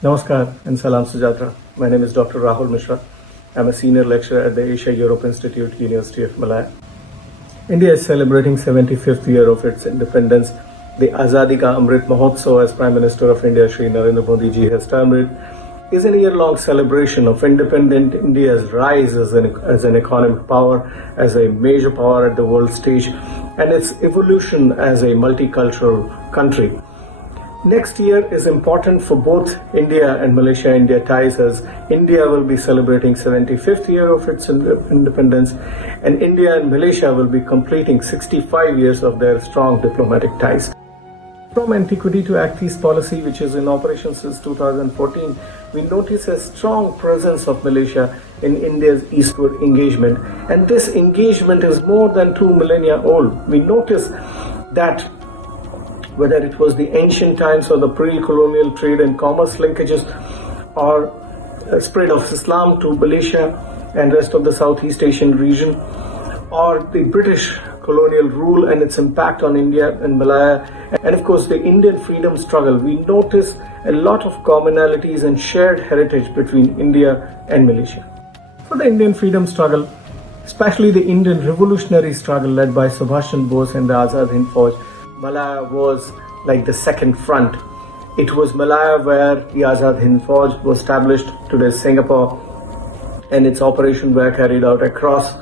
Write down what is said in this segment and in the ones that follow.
Namaskar and Salam Sujatra. My name is Dr. Rahul Mishra. I'm a senior lecturer at the Asia Europe Institute, University of Malaya. India is celebrating 75th year of its independence. The Azadi ka Amrit Mahotsav, as Prime Minister of India, Shri Narendra Modi ji has termed it, is a year-long celebration of independent India's rise as an economic power, as a major power at the world stage, and its evolution as a multicultural country. Next year is important for both India and Malaysia-India ties, as India will be celebrating 75th year of its independence, and India and Malaysia will be completing 65 years of their strong diplomatic ties. From antiquity to Act East policy, which is in operation since 2014, we notice a strong presence of Malaysia in India's eastward engagement, and this engagement is more than 2 millennia old. We notice that whether it was the ancient times or the pre-colonial trade and commerce linkages, or spread of Islam to Malaysia and rest of the Southeast Asian region, or the British colonial rule and its impact on India and Malaya, and of course the Indian freedom struggle, we notice a lot of commonalities and shared heritage between India and Malaysia. For the Indian freedom struggle, especially the Indian revolutionary struggle led by Subhash Chandra Bose and the Azadi Hind Fauj, Malaya was like the second front. It was Malaya where the Azadi Hind Fauj was established, today Singapore, and its operations were carried out across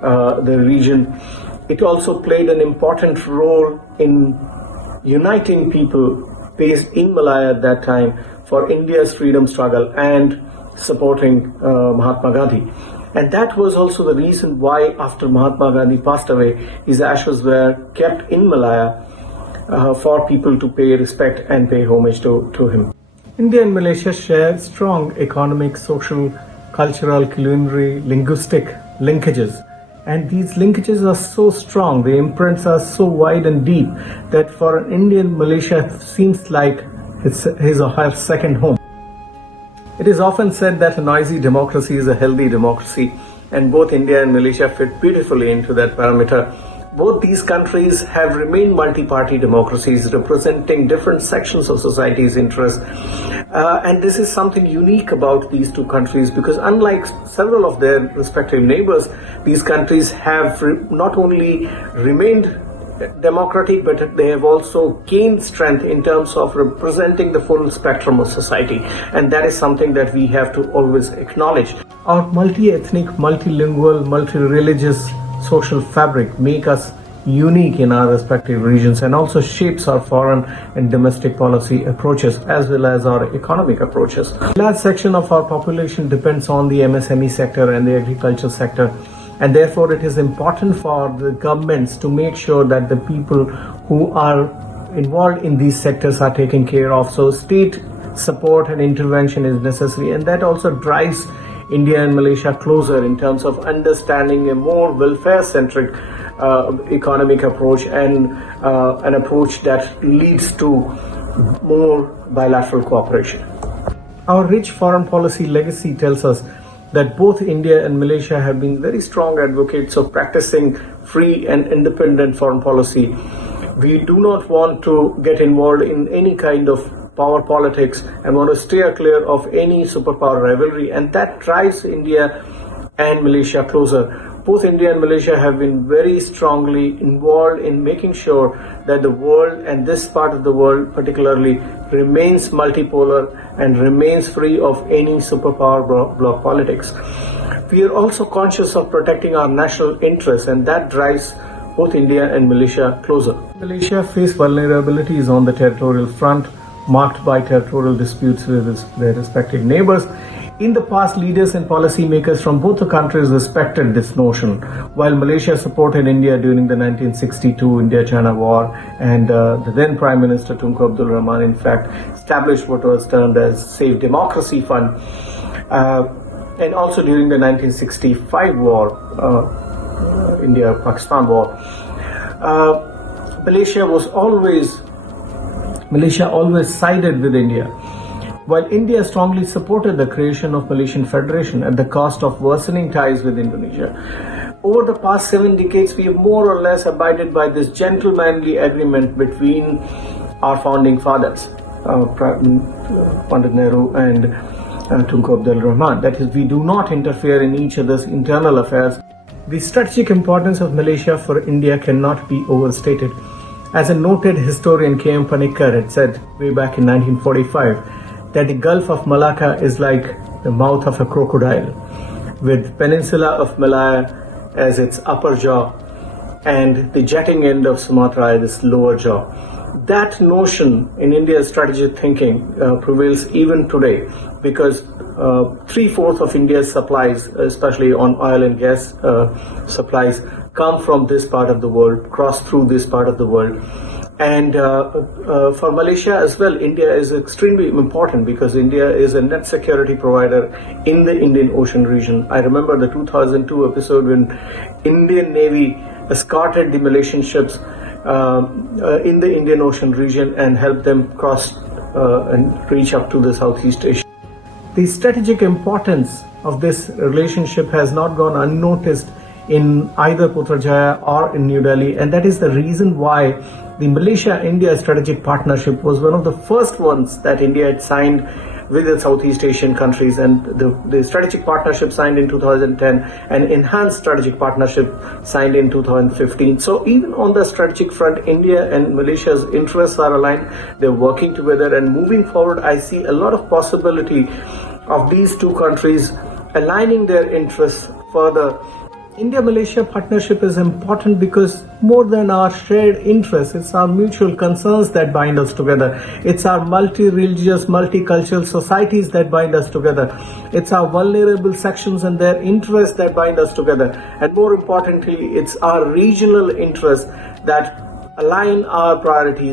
the region. It also played an important role in uniting people based in Malaya at that time for India's freedom struggle and supporting Mahatma Gandhi. And that was also the reason why, after Mahatma Gandhi passed away, his ashes were kept in Malaya for people to pay respect and pay homage to him. India and Malaysia share strong economic, social, cultural, culinary, linguistic linkages. And these linkages are so strong, the imprints are so wide and deep, that for an Indian, Malaysia seems like it's his or her second home. It is often said that a noisy democracy is a healthy democracy, and both India and Malaysia fit beautifully into that parameter. Both these countries have remained multi-party democracies representing different sections of society's interests. And this is something unique about these two countries, because unlike several of their respective neighbors, these countries have not only remained democratic, but they have also gained strength in terms of representing the full spectrum of society. And that is something that we have to always acknowledge. Our multi-ethnic, multilingual, multi-religious social fabric make us unique in our respective regions, and also shapes our foreign and domestic policy approaches as well as our economic approaches. A large section of our population depends on the MSME sector and the agriculture sector, and therefore it is important for the governments to make sure that the people who are involved in these sectors are taken care of. So state support and intervention is necessary, and that also drives India and Malaysia closer in terms of understanding a more welfare-centric economic approach, and an approach that leads to more bilateral cooperation. Our rich foreign policy legacy tells us that both India and Malaysia have been very strong advocates of practicing free and independent foreign policy. We do not want to get involved in any kind of power politics and want to steer clear of any superpower rivalry, and that drives India and Malaysia closer. Both India and Malaysia have been very strongly involved in making sure that the world, and this part of the world particularly, remains multipolar and remains free of any superpower bloc politics. We are also conscious of protecting our national interests, and that drives both India and Malaysia closer. Malaysia face vulnerabilities on the territorial front, marked by territorial disputes with their respective neighbors. In the past, leaders and policymakers from both the countries respected this notion, while Malaysia supported India during the 1962 India-China War, and the then Prime Minister Tunku Abdul Rahman, in fact, established what was termed as Save Democracy Fund, and also during the 1965 war, India-Pakistan war. Malaysia always sided with India, while India strongly supported the creation of Malaysian Federation at the cost of worsening ties with Indonesia. Over the past 7 decades, we have more or less abided by this gentlemanly agreement between our founding fathers. Pandit Nehru and Tunku Abdul Rahman. That is, we do not interfere in each other's internal affairs. The strategic importance of Malaysia for India cannot be overstated. As a noted historian K.M. Panikkar had said way back in 1945, that the Gulf of Malacca is like the mouth of a crocodile, with Peninsula of Malaya as its upper jaw and the jetting end of Sumatra as its lower jaw. That notion in India's strategic thinking prevails even today, because 3/4 of India's supplies, especially on oil and gas supplies, come from this part of the world, cross through this part of the world. And for Malaysia as well, India is extremely important because India is a net security provider in the Indian Ocean region. I remember the 2002 episode when Indian Navy escorted the Malaysian ships in the Indian Ocean region and helped them cross and reach up to the Southeast Asia. The strategic importance of this relationship has not gone unnoticed in either Putrajaya or in New Delhi, and that is the reason why the Malaysia-India strategic partnership was one of the first ones that India had signed with the Southeast Asian countries, and the strategic partnership signed in 2010 and enhanced strategic partnership signed in 2015. So even on the strategic front, India and Malaysia's interests are aligned. They're working together, and moving forward, I see a lot of possibility of these two countries aligning their interests further. India-Malaysia partnership is important because more than our shared interests, it's our mutual concerns that bind us together. It's our multi-religious, multicultural societies that bind us together. It's our vulnerable sections and their interests that bind us together. And more importantly, it's our regional interests that align our priorities.